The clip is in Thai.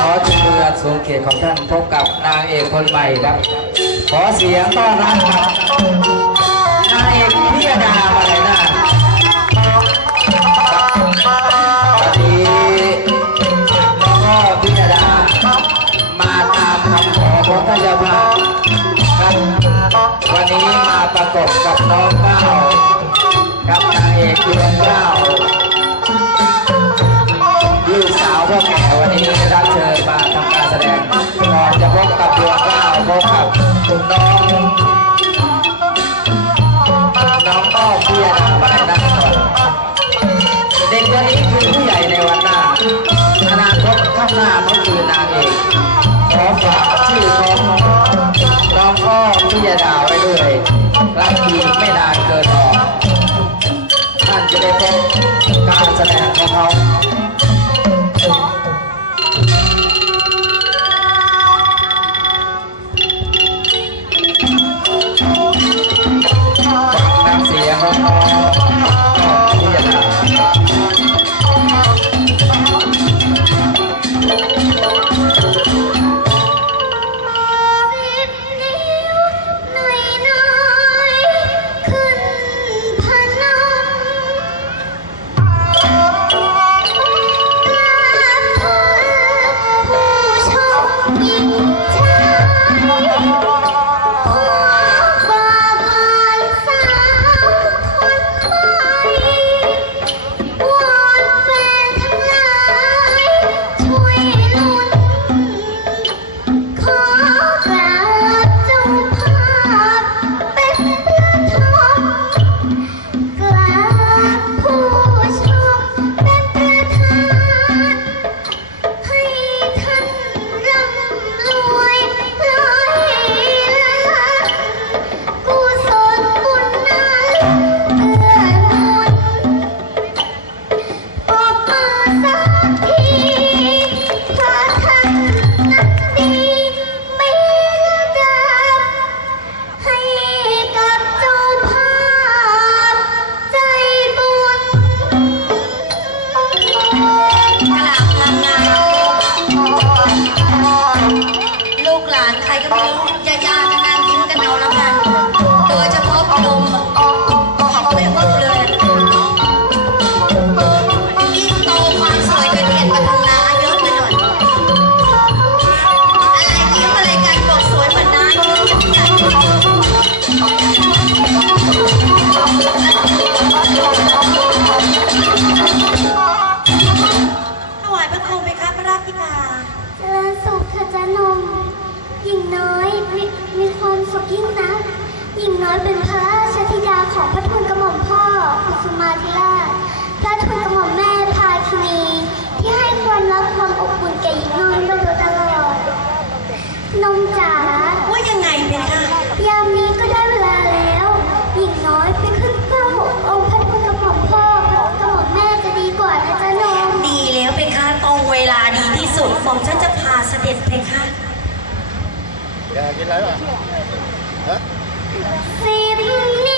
ขอจุเรือสูงเกียรติของท่านพบกับนางเอกคนใหม่ครับ ขอเสียงต้อนรับครับนางเอกพิยดามาเลยนะสวันนี้น้องอ้อพิยดา มาตามคำขอของท่านเจ้าภาพครับวันนี้มาประกบกับน้องเก้า น้องอ้อมพิยดามาในนักก่อนเด็กคนนี้คือผู้ใหญ่ในวันหน้า อนาคตข้างหน้าเขาคือนางเอกขอฝากชื่อของน้องอ้อมพิยดาไว้ด้วยรักอีกไม่นานเกินรอท่านจะได้พบการแสดงของเขา ห เป็นพระราชธิดาของพระทูลกระหม่อมพ่อกุสุมาธิราชพระทูลกระหม่อมแม่พาคินี ที่ให้ความรักความอบอุ่นแก่หญิงน้อยมาโดยตลอด นมจ๋าว่ายังไงเนี่ยคะยามนี้ก็ได้เวลาแล้ว หญิงน้อยไปขึ้นเฝ้าองค์พระทูลกระหม่อมพ่อพระทูลกระหม่อมแม่จะดีกว่านะจ๊ะนมดีแล้วเพคะตรงเวลาดีที่สุดผมฉันจะพาเสด็จเพคะอยากกินอะไรป่ะฮะ สิ